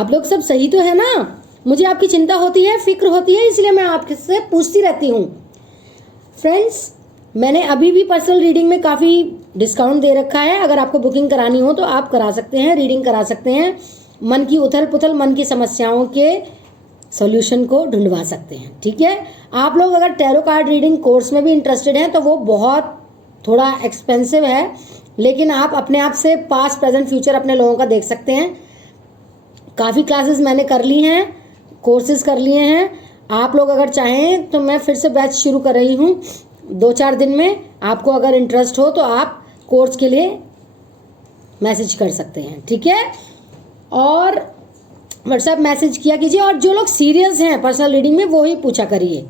आप लोग सब सही तो है ना? मुझे आपकी चिंता होती है, फिक्र होती है, इसलिए मैं आपसे पूछती रहती हूँ। फ्रेंड्स, मैंने अभी भी पर्सनल रीडिंग में काफ़ी डिस्काउंट दे रखा है। अगर आपको बुकिंग करानी हो तो आप करा सकते हैं, रीडिंग करा सकते हैं, मन की उथल पुथल, मन की समस्याओं के सॉल्यूशन को ढूंढवा सकते हैं। ठीक है, आप लोग अगर टैरो कार्ड रीडिंग कोर्स में भी इंटरेस्टेड हैं तो वो बहुत थोड़ा एक्सपेंसिव है, लेकिन आप अपने आप से पास्ट प्रेजेंट फ्यूचर अपने लोगों का देख सकते हैं। काफ़ी क्लासेस मैंने कर ली हैं, कोर्सेज कर लिए हैं। आप लोग अगर चाहें तो मैं फिर से बैच शुरू कर रही हूँ 2-4 दिन में। आपको अगर इंटरेस्ट हो तो आप कोर्स के लिए मैसेज कर सकते हैं। ठीक है, और व्हाट्सएप मैसेज किया कीजिए। और जो लोग सीरियस हैं पर्सनल रीडिंग में वो ही पूछा करिए।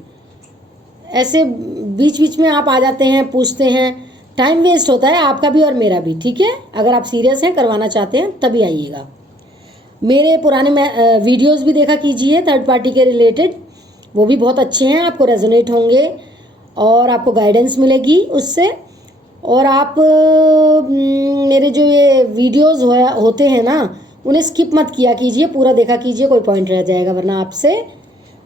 ऐसे बीच बीच में आप आ जाते हैं, पूछते हैं, टाइम वेस्ट होता है आपका भी और मेरा भी। ठीक है, अगर आप सीरियस हैं, करवाना चाहते हैं, तभी आइएगा। मेरे पुराने वीडियोस भी देखा कीजिए थर्ड पार्टी के रिलेटेड, वो भी बहुत अच्छे हैं, आपको रेजोनेट होंगे और आपको गाइडेंस मिलेगी उससे। और आप मेरे जो ये वीडियोस होते हैं ना, उन्हें स्किप मत किया कीजिए, पूरा देखा कीजिए, कोई पॉइंट रह जाएगा वरना आपसे।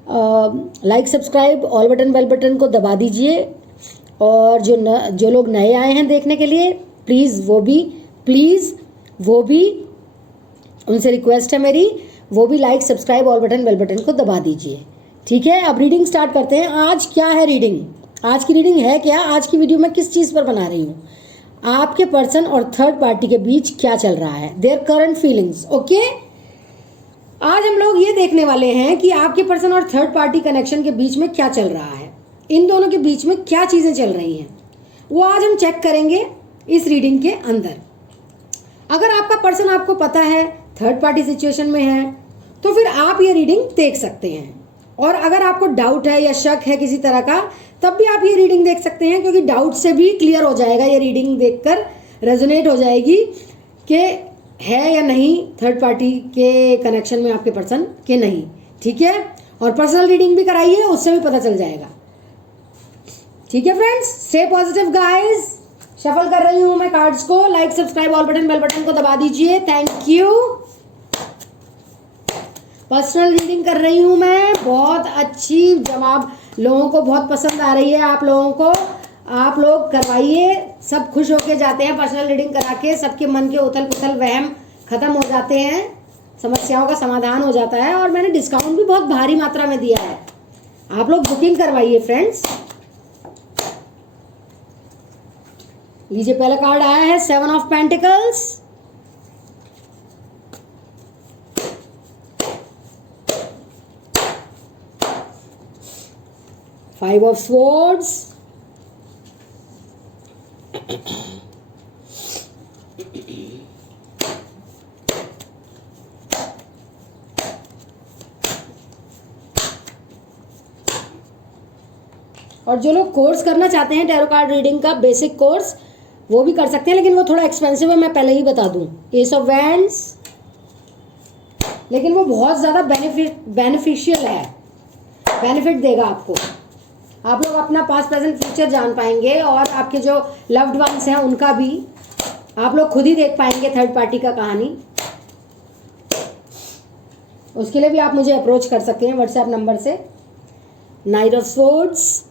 Like, subscribe, all button, bell button को दबा दीजिए। और जो लोग नए आए हैं देखने के लिए, प्लीज़ वो भी उनसे रिक्वेस्ट है मेरी, वो भी like, subscribe, all button, bell button को दबा दीजिए। ठीक है, अब रीडिंग स्टार्ट करते हैं। आज क्या है रीडिंग? आज की रीडिंग है क्या? आज की वीडियो मैं किस चीज़ पर बना रही हूँ? आपके पर्सन और थर्ड पार्टी के बीच क्या चल रहा है, देयर करंट फीलिंग्स। ओके, आज हम लोग ये देखने वाले हैं कि आपके पर्सन और थर्ड पार्टी कनेक्शन के बीच में क्या चल रहा है, इन दोनों के बीच में क्या चीज़ें चल रही हैं, वो आज हम चेक करेंगे इस रीडिंग के अंदर। अगर आपका पर्सन आपको पता है थर्ड पार्टी सिचुएशन में है तो फिर आप ये रीडिंग देख सकते हैं। और अगर आपको डाउट है या शक है किसी तरह का, तब भी आप ये रीडिंग देख सकते हैं, क्योंकि डाउट से भी क्लियर हो जाएगा, ये रीडिंग देखकर रेजोनेट हो जाएगी कि है या नहीं थर्ड पार्टी के कनेक्शन में आपके पर्सन के नहीं। ठीक है, और पर्सनल रीडिंग भी कराइए, उससे भी पता चल जाएगा। ठीक है friends, stay positive guys. Shuffle कर रही हूं मैं कार्ड्स को। Like, subscribe, all button, bell button को दबा दीजिए। Thank you. पर्सनल रीडिंग कर रही हूं मैं, बहुत अच्छी जवाब लोगों को बहुत पसंद आ रही है। आप लोगों को, आप लोग करवाइए, सब खुश होके जाते हैं पर्सनल रीडिंग करा के। सबके मन के उथल पुथल वहम खत्म हो जाते हैं, समस्याओं का समाधान हो जाता है। और मैंने डिस्काउंट भी बहुत भारी मात्रा में दिया है। आप लोग बुकिंग करवाइए फ्रेंड्स। लीजिए, पहला कार्ड आया है 7 of pentacles, five of swords, और जो लोग कोर्स करना चाहते हैं टैरो कार्ड रीडिंग का बेसिक कोर्स, वो भी कर सकते हैं, लेकिन वो थोड़ा एक्सपेंसिव है, मैं पहले ही बता दूं। एस ऑफ वैंड्स, लेकिन वो बहुत ज़्यादा बेनिफिशियल है, बेनिफिट देगा आपको। आप लोग अपना पास्ट प्रेजेंट फ्यूचर जान पाएंगे और आपके जो लव्ड वंस हैं उनका भी आप लोग खुद ही देख पाएंगे थर्ड पार्टी का कहानी। उसके लिए भी आप मुझे अप्रोच कर सकते हैं व्हाट्सएप नंबर से। Knight of swords,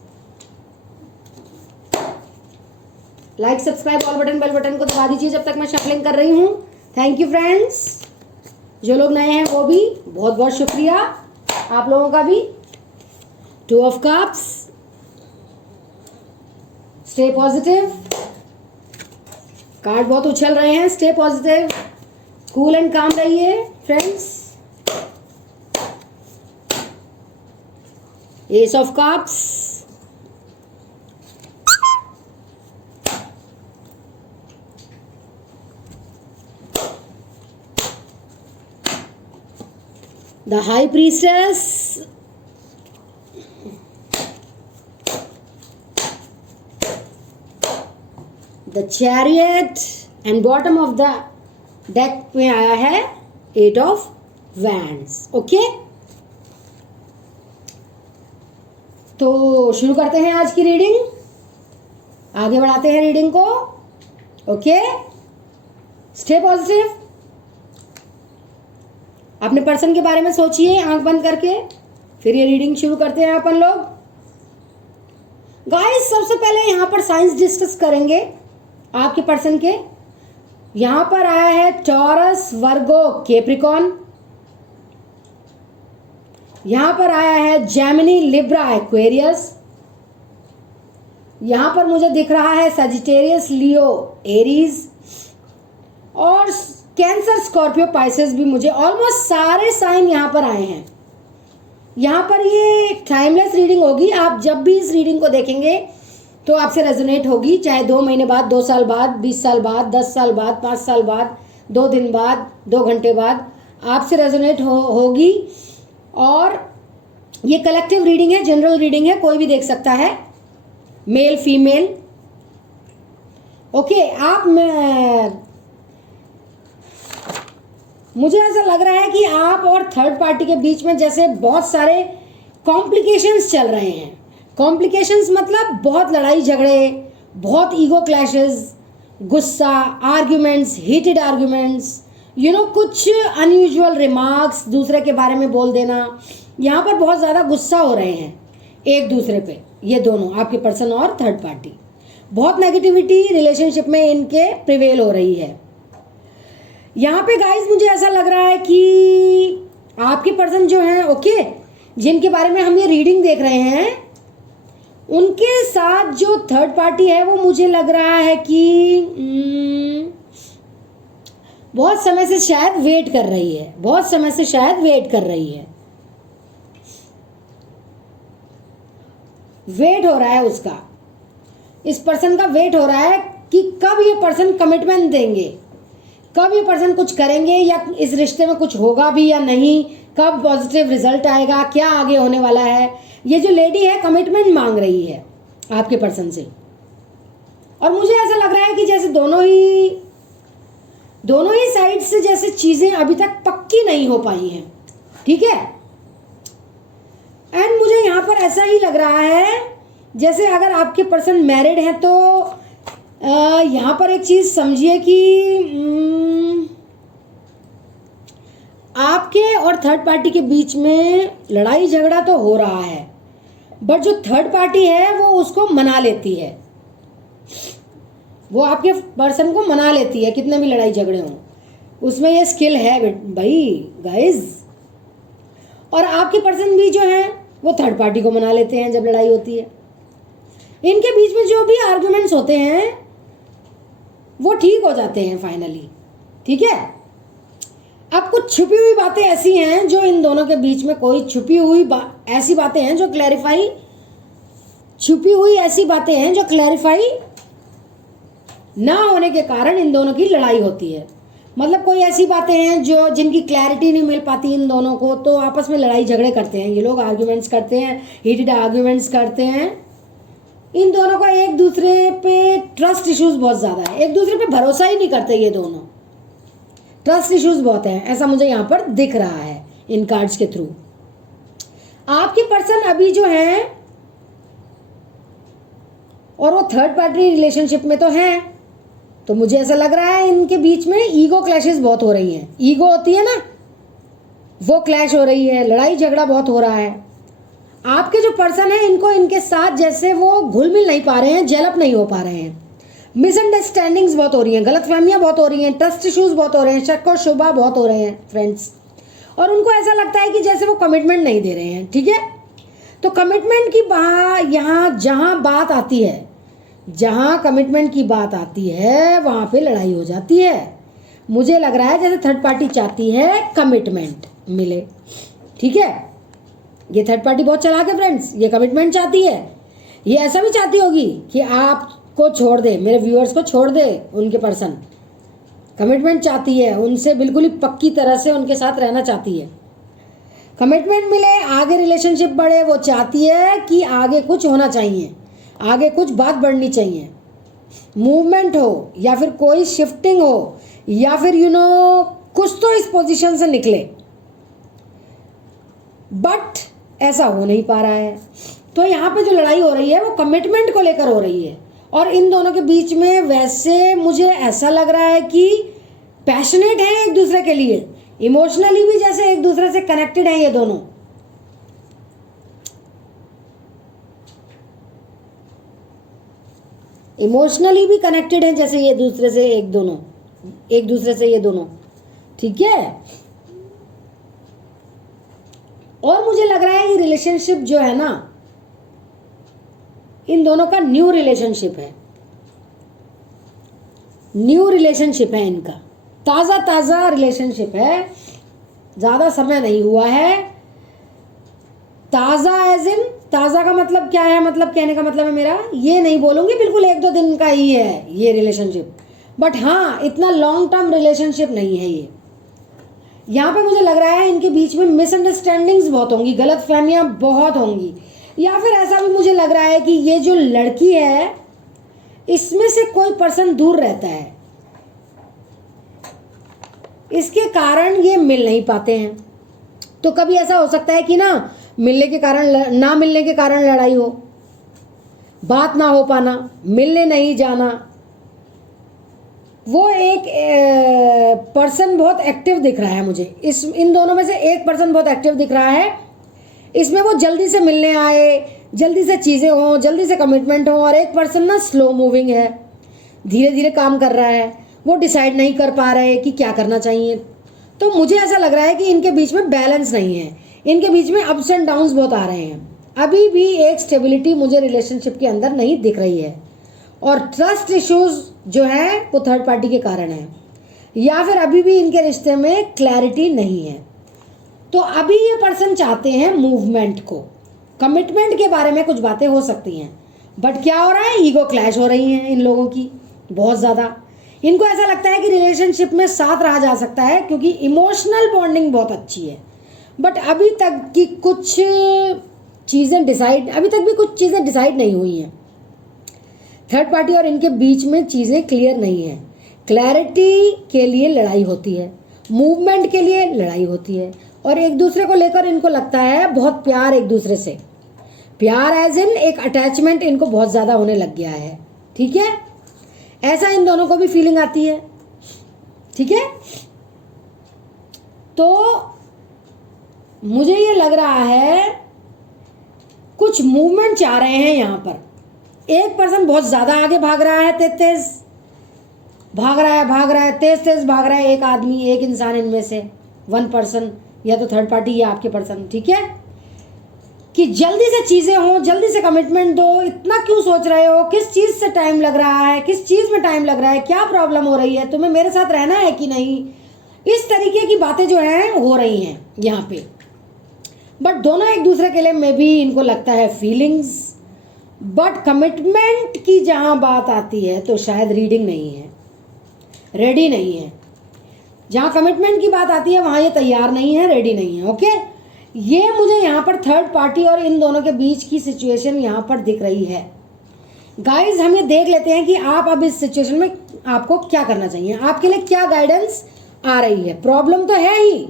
like, subscribe, all button, bell button को दबा दीजिए जब तक मैं शफलिंग कर रही हूँ। Thank you friends. जो लोग नए हैं वो भी बहुत बहुत शुक्रिया, आप लोगों का भी। 2 of cups, stay positive. Card बहुत उछल रहे हैं, स्टे पॉजिटिव, कूल एंड काम रहिए friends. S of cups, the high priestess, the chariot, and bottom of the deck में आया है 8 of wands। ओके, तो शुरू करते हैं आज की रीडिंग, आगे बढ़ाते हैं रीडिंग को। Okay, stay positive. अपने पर्सन के बारे में सोचिए आंख बंद करके, फिर ये रीडिंग शुरू करते हैं अपन लोग। गाइस सबसे पहले यहाँ पर साइंस डिस्कस करेंगे आपके पर्सन के। यहाँ पर आया है टॉरस, वर्गो, कैप्रिकॉर्न। यहाँ पर आया है जेमिनी, लिब्रा, एक्वेरियस। यहाँ पर मुझे दिख रहा है सजिटेरियस, लियो, एरीज और कैंसर, स्कॉर्पियो, पाइसेस भी मुझे ऑलमोस्ट सारे साइन यहाँ पर आए हैं। यहाँ पर ये टाइमलेस रीडिंग होगी। आप जब भी इस रीडिंग को देखेंगे तो आपसे रेजोनेट होगी, चाहे 2 महीने बाद, 2 साल बाद, 20 साल बाद, 10 साल बाद, 5 साल बाद, 2 दिन बाद, 2 घंटे बाद आपसे रेजोनेट होगी। और ये कलेक्टिव रीडिंग है, जनरल रीडिंग है, कोई भी देख सकता है, मेल फीमेल। ओके, मुझे ऐसा लग रहा है कि आप और थर्ड पार्टी के बीच में जैसे बहुत सारे कॉम्प्लिकेशंस चल रहे हैं। कॉम्प्लिकेशंस मतलब बहुत लड़ाई झगड़े, बहुत ईगो क्लैशेस, गुस्सा, आर्ग्यूमेंट्स, हीटेड आर्ग्यूमेंट्स, कुछ अनयूजुअल रिमार्क्स दूसरे के बारे में बोल देना। यहाँ पर बहुत ज़्यादा गुस्सा हो रहे हैं एक दूसरे पे, ये दोनों आपके पर्सन और थर्ड पार्टी। बहुत नेगेटिविटी रिलेशनशिप में इनके प्रिवेल हो रही है। यहाँ पे गाइस मुझे ऐसा लग रहा है कि आपके पर्सन जो हैं, ओके, जिनके बारे में हम ये रीडिंग देख रहे हैं, उनके साथ जो थर्ड पार्टी है वो मुझे लग रहा है कि बहुत समय से शायद वेट कर रही है, बहुत समय से शायद वेट कर रही है, वेट हो रहा है उसका, इस पर्सन का वेट हो रहा है कि कब ये पर्सन कमिटमेंट देंगे, कब ये पर्सन कुछ करेंगे, या इस रिश्ते में कुछ होगा भी या नहीं, कब पॉजिटिव रिजल्ट आएगा, क्या आगे होने वाला है। ये जो लेडी है कमिटमेंट मांग रही है आपके पर्सन से। और मुझे ऐसा लग रहा है कि जैसे दोनों ही साइड से जैसे चीजें अभी तक पक्की नहीं हो पाई हैं, ठीक है। एंड मुझे यहाँ पर ऐसा ही लग रहा है जैसे अगर आपके पर्सन मैरिड है तो यहाँ पर एक चीज समझिए कि आपके और थर्ड पार्टी के बीच में लड़ाई झगड़ा तो हो रहा है, बट जो थर्ड पार्टी है वो उसको मना लेती है, वो आपके पर्सन को मना लेती है, कितने भी लड़ाई झगड़े हों, उसमें ये स्किल है भाई गाइस। और आपके पर्सन भी जो है वो थर्ड पार्टी को मना लेते हैं जब लड़ाई होती है। इनके बीच में जो भी आर्गुमेंट्स होते हैं वो ठीक हो जाते हैं फाइनली, ठीक है। अब कुछ छुपी हुई बातें ऐसी हैं जो इन दोनों के बीच में, कोई छुपी हुई ऐसी बातें हैं जो क्लैरिफाई ना होने के कारण इन दोनों की लड़ाई होती है। मतलब कोई ऐसी बातें हैं जो जिनकी क्लैरिटी नहीं मिल पाती इन दोनों को, तो आपस में लड़ाई झगड़े करते हैं ये लोग, आर्ग्यूमेंट्स करते हैं, हीटेड आर्ग्यूमेंट्स करते हैं। इन दोनों का एक दूसरे पे ट्रस्ट इश्यूज बहुत ज़्यादा है, एक दूसरे पे भरोसा ही नहीं करते ये दोनों, ट्रस्ट इश्यूज बहुत हैं, ऐसा मुझे यहाँ पर दिख रहा है इन कार्ड्स के थ्रू। आपके पर्सन अभी जो हैं और वो थर्ड पार्टी रिलेशनशिप में तो हैं, तो मुझे ऐसा लग रहा है इनके बीच में ईगो क्लैशेस बहुत हो रही हैं, ईगो होती है ना, वो क्लैश हो रही है, लड़ाई झगड़ा बहुत हो रहा है। आपके जो पर्सन है इनको इनके साथ जैसे वो घुल मिल नहीं पा रहे हैं, जेलअप नहीं हो पा रहे हैं, मिसअंडरस्टैंडिंग्स बहुत हो रही हैं, गलतफहमियां बहुत हो रही हैं, ट्रस्ट इश्यूज बहुत हो रहे हैं, शक और शुबा बहुत हो रहे हैं फ्रेंड्स। और उनको ऐसा लगता है कि जैसे वो कमिटमेंट नहीं दे रहे हैं, ठीक है। तो कमिटमेंट की यहाँ जहाँ बात आती है, जहाँ कमिटमेंट की बात आती है वहाँ पे लड़ाई हो जाती है। मुझे लग रहा है जैसे थर्ड पार्टी चाहती है कमिटमेंट मिले, ठीक है। ये थर्ड पार्टी बहुत चालाक है फ्रेंड्स, ये कमिटमेंट चाहती है, ये ऐसा भी चाहती होगी कि आपको छोड़ दे, मेरे व्यूअर्स को छोड़ दे, उनके पर्सन कमिटमेंट चाहती है, उनसे बिल्कुल ही पक्की तरह से उनके साथ रहना चाहती है, कमिटमेंट मिले, आगे रिलेशनशिप बढ़े। वो चाहती है कि आगे कुछ होना चाहिए, आगे कुछ बात बढ़नी चाहिए, मूवमेंट हो या फिर कोई शिफ्टिंग हो या फिर कुछ तो इस पोजीशन से निकले, बट ऐसा हो नहीं पा रहा है। तो यहाँ पे जो लड़ाई हो रही है वो कमिटमेंट को लेकर हो रही है। और इन दोनों के बीच में वैसे मुझे ऐसा लग रहा है कि पैशनेट है एक दूसरे के लिए, इमोशनली भी जैसे एक दूसरे से कनेक्टेड हैं ये दोनों। इमोशनली भी कनेक्टेड हैं जैसे ये दूसरे से एक दूसरे से ये दोनों, ठीक है। और मुझे लग रहा है ये रिलेशनशिप जो है ना, इन दोनों का न्यू रिलेशनशिप है, न्यू रिलेशनशिप है इनका, ताज़ा ताज़ा रिलेशनशिप है, ज़्यादा समय नहीं हुआ है। ताज़ा एज इन, ताज़ा का मतलब क्या है, मतलब कहने का मतलब है मेरा, ये नहीं बोलूँगी बिल्कुल 1-2 दिन का ही है ये रिलेशनशिप, बट हाँ इतना लॉन्ग टर्म रिलेशनशिप नहीं है ये। यहाँ पे मुझे लग रहा है इनके बीच में मिसअंडरस्टैंडिंग्स बहुत होंगी, गलतफहमियाँ बहुत होंगी, या फिर ऐसा भी मुझे लग रहा है कि ये जो लड़की है इसमें से कोई पर्सन दूर रहता है, इसके कारण ये मिल नहीं पाते हैं। तो कभी ऐसा हो सकता है कि ना मिलने के कारण, ना मिलने के कारण लड़ाई हो, बात ना हो पाना, मिलने नहीं जाना। वो एक पर्सन बहुत एक्टिव दिख रहा है मुझे, इन दोनों में से एक पर्सन बहुत एक्टिव दिख रहा है। इसमें वो जल्दी से मिलने आए, जल्दी से चीज़ें हों, जल्दी से कमिटमेंट हो, और एक पर्सन ना स्लो मूविंग है, धीरे धीरे काम कर रहा है, वो डिसाइड नहीं कर पा रहे कि क्या करना चाहिए। तो मुझे ऐसा लग रहा है कि इनके बीच में बैलेंस नहीं है, इनके बीच में अप्स एंड डाउन्स बहुत आ रहे हैं। अभी भी एक स्टेबिलिटी मुझे रिलेशनशिप के अंदर नहीं दिख रही है, और ट्रस्ट इश्यूज जो है वो थर्ड पार्टी के कारण है, या फिर अभी भी इनके रिश्ते में क्लैरिटी नहीं है। तो अभी ये पर्सन चाहते हैं मूवमेंट को, कमिटमेंट के बारे में कुछ बातें हो सकती हैं, बट क्या हो रहा है, ईगो क्लैश हो रही हैं इन लोगों की बहुत ज़्यादा। इनको ऐसा लगता है कि रिलेशनशिप में साथ रहा जा सकता है क्योंकि इमोशनल बॉन्डिंग बहुत अच्छी है, बट अभी तक की कुछ चीज़ें डिसाइड नहीं हुई हैं। थर्ड पार्टी और इनके बीच में चीज़ें क्लियर नहीं है। क्लैरिटी के लिए लड़ाई होती है, मूवमेंट के लिए लड़ाई होती है, और एक दूसरे को लेकर इनको लगता है बहुत प्यार, एक दूसरे से प्यार एज इन एक अटैचमेंट इनको बहुत ज़्यादा होने लग गया है, ठीक है। ऐसा इन दोनों को भी फीलिंग आती है, ठीक है। तो मुझे ये लग रहा है कुछ मूवमेंट चाह रहे हैं यहाँ पर। एक पर्सन बहुत ज़्यादा आगे भाग रहा है, तेज भाग रहा है, तेज भाग रहा है, एक आदमी, एक इंसान, इनमें से वन पर्सन, या तो थर्ड पार्टी या आपके पर्सन, ठीक है, कि जल्दी से चीज़ें हों, जल्दी से कमिटमेंट दो, इतना क्यों सोच रहे हो, किस चीज़ से टाइम लग रहा है, किस चीज़ में टाइम लग रहा है, क्या प्रॉब्लम हो रही है, तुम्हें मेरे साथ रहना है कि नहीं, इस तरीके की बातें जो हैं हो रही हैं यहाँ पे। बट दोनों एक दूसरे के लिए में भी इनको लगता है फीलिंग्स, बट कमिटमेंट की जहाँ बात आती है तो शायद रीडिंग नहीं है, रेडी नहीं है। जहाँ कमिटमेंट की बात आती है वहाँ ये तैयार नहीं है, रेडी नहीं है, ओके। ये मुझे यहाँ पर थर्ड पार्टी और इन दोनों के बीच की सिचुएशन यहाँ पर दिख रही है। गाइज हम ये देख लेते हैं कि आप अब इस सिचुएशन में आपको क्या करना चाहिए, आपके लिए क्या गाइडेंस आ रही है। प्रॉब्लम तो है ही,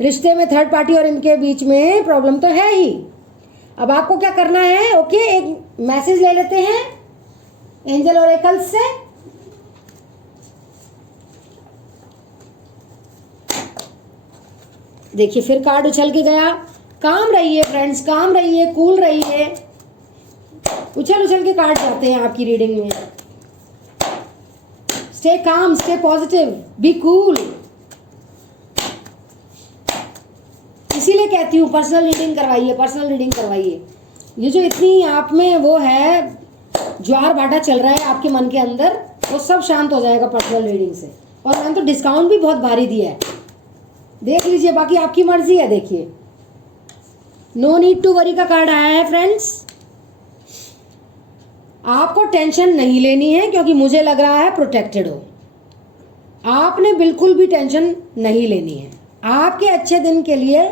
रिश्ते में थर्ड पार्टी और इनके बीच में प्रॉब्लम तो है ही। अब आपको क्या करना है, ओके, एक मैसेज ले लेते हैं एंजल ओरेकल से। देखिए फिर कार्ड उछल के गया। काम रहिए फ्रेंड्स, काम रहिए, कूल रहिए, उछल के कार्ड जाते हैं आपकी रीडिंग में। Stay calm, stay positive, be cool. इसीलिए कहती हूँ पर्सनल रीडिंग करवाइए, पर्सनल रीडिंग करवाइए। ये जो इतनी आप में वो है, ज्वार भाटा चल रहा है आपके मन के अंदर, वो सब शांत हो जाएगा पर्सनल रीडिंग से। और मैंने तो डिस्काउंट भी बहुत भारी दिया है, देख लीजिए, बाकी आपकी मर्जी है। देखिए नो नीड टू वरी का कार्ड आया है फ्रेंड्स। आपको टेंशन नहीं लेनी है क्योंकि मुझे लग रहा है प्रोटेक्टेड हो। आपने बिल्कुल भी टेंशन नहीं लेनी है, आपके अच्छे दिन के लिए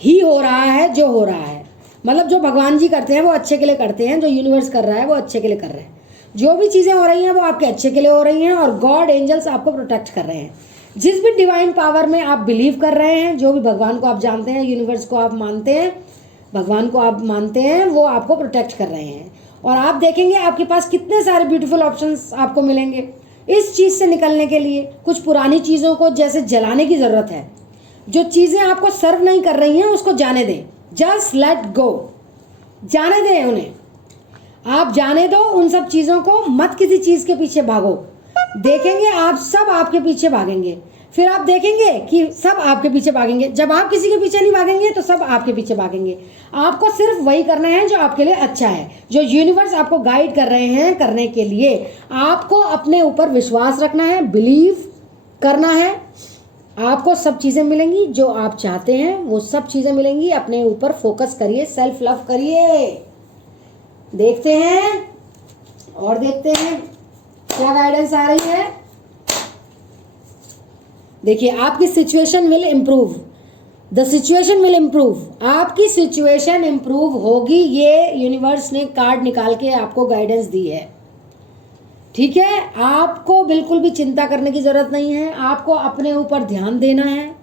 ही हो रहा है जो हो रहा है। मतलब जो भगवान जी करते हैं वो अच्छे के लिए करते हैं, जो यूनिवर्स कर रहा है वो अच्छे के लिए कर रहा है। जो भी चीज़ें हो रही हैं वो आपके अच्छे के लिए हो रही हैं, और गॉड एंजल्स आपको प्रोटेक्ट कर रहे हैं। जिस भी डिवाइन पावर में आप बिलीव कर रहे हैं, जो भी भगवान को आप जानते हैं, यूनिवर्स को आप मानते हैं, भगवान को आप मानते हैं, वो आपको प्रोटेक्ट कर रहे हैं। और आप देखेंगे आपके पास कितने सारे ब्यूटीफुल ऑप्शंस आपको मिलेंगे। इस चीज़ से निकलने के लिए कुछ पुरानी चीज़ों को जैसे जलाने की ज़रूरत है। जो चीज़ें आपको सर्व नहीं कर रही हैं उसको जाने दें, जस्ट लेट गो, जाने दें उन्हें, आप जाने दो उन सब चीज़ों को, मत किसी चीज़ के पीछे भागो। देखेंगे आप सब आपके पीछे भागेंगे, फिर आप देखेंगे कि सब आपके पीछे भागेंगे। जब आप किसी के पीछे नहीं भागेंगे तो सब आपके पीछे भागेंगे। आपको सिर्फ वही करना है जो आपके लिए अच्छा है, जो यूनिवर्स आपको गाइड कर रहे हैं करने के लिए। आपको अपने ऊपर विश्वास रखना है, बिलीव करना है, आपको सब चीज़ें मिलेंगी जो आप चाहते हैं, वो सब चीज़ें मिलेंगी। अपने ऊपर फोकस करिए, सेल्फ लव करिए। देखते हैं और देखते हैं क्या गाइडेंस आ रही है। देखिए, आपकी situation will improve, the situation will improve, आपकी सिचुएशन इम्प्रूव होगी। ये यूनिवर्स ने कार्ड निकाल के आपको गाइडेंस दी है, ठीक है। आपको बिल्कुल भी चिंता करने की जरूरत नहीं है, आपको अपने ऊपर ध्यान देना है,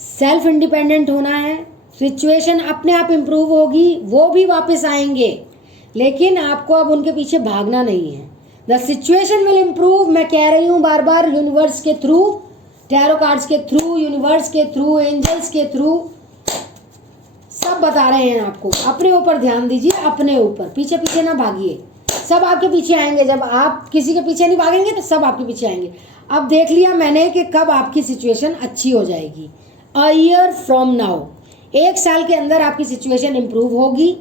सेल्फ इंडिपेंडेंट होना है। सिचुएशन अपने आप इम्प्रूव होगी, वो भी वापस आएंगे, लेकिन आपको अब उनके पीछे भागना नहीं है। द सिचुएशन विल इम्प्रूव, मैं कह रही हूँ बार बार, यूनिवर्स के थ्रू, टैरो कार्ड्स के थ्रू, यूनिवर्स के थ्रू, एंजल्स के थ्रू, सब बता रहे हैं आपको। अपने ऊपर ध्यान दीजिए, अपने ऊपर, पीछे पीछे ना भागिए, सब आपके पीछे आएंगे। जब आप किसी के पीछे नहीं भागेंगे तो सब आपके पीछे आएंगे। अब देख लिया मैंने कि कब आपकी सिचुएशन अच्छी हो जाएगी। अ ईयर फ्रॉम नाउ, 1 साल के अंदर आपकी सिचुएशन इम्प्रूव होगी।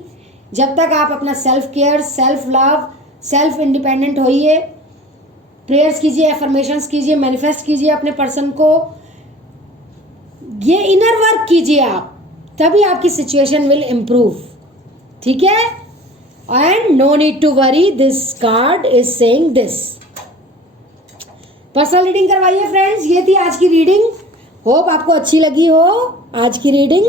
जब तक आप अपना self care, self love, self independent होइए, प्रेयर्स कीजिए, एफर्मेशंस कीजिए, मैनिफेस्ट कीजिए अपने पर्सन को, ये इनर वर्क कीजिए आप, तभी आपकी सिचुएशन विल इम्प्रूव, ठीक है। And no need to worry, this card is saying this. Personal reading करवाइए फ्रेंड्स। ये थी आज की रीडिंग, होप आपको अच्छी लगी हो आज की reading.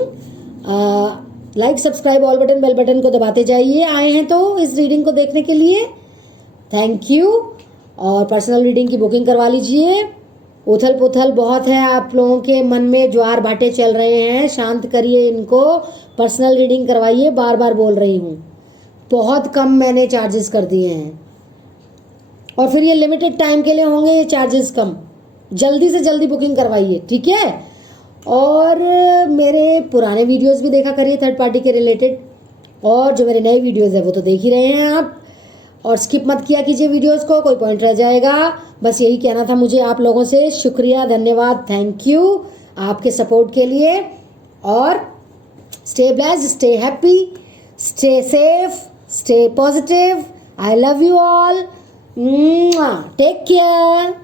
Like, subscribe, all button, bell button को दबाते जाइए। आए हैं तो इस रीडिंग को देखने के लिए थैंक यू। और पर्सनल रीडिंग की बुकिंग करवा लीजिए। उथल पुथल बहुत है आप लोगों के मन में, ज्वार भाटे चल रहे हैं, शांत करिए इनको, पर्सनल रीडिंग करवाइए। बार बार बोल रही हूँ, बहुत कम मैंने चार्जेस कर दिए हैं, और फिर ये लिमिटेड टाइम के लिए होंगे ये चार्जेस कम। जल्दी से जल्दी बुकिंग करवाइए, ठीक है। और मेरे पुराने वीडियोस भी देखा करिए थर्ड पार्टी के रिलेटेड, और जो मेरे नए वीडियोस है वो तो देख ही रहे हैं आप। और स्किप मत किया कीजिए वीडियोस को, कोई पॉइंट रह जाएगा। बस यही कहना था मुझे आप लोगों से। शुक्रिया, धन्यवाद, थैंक यू आपके सपोर्ट के लिए। और stay blessed, stay happy, stay safe, stay positive. I love you all, take care.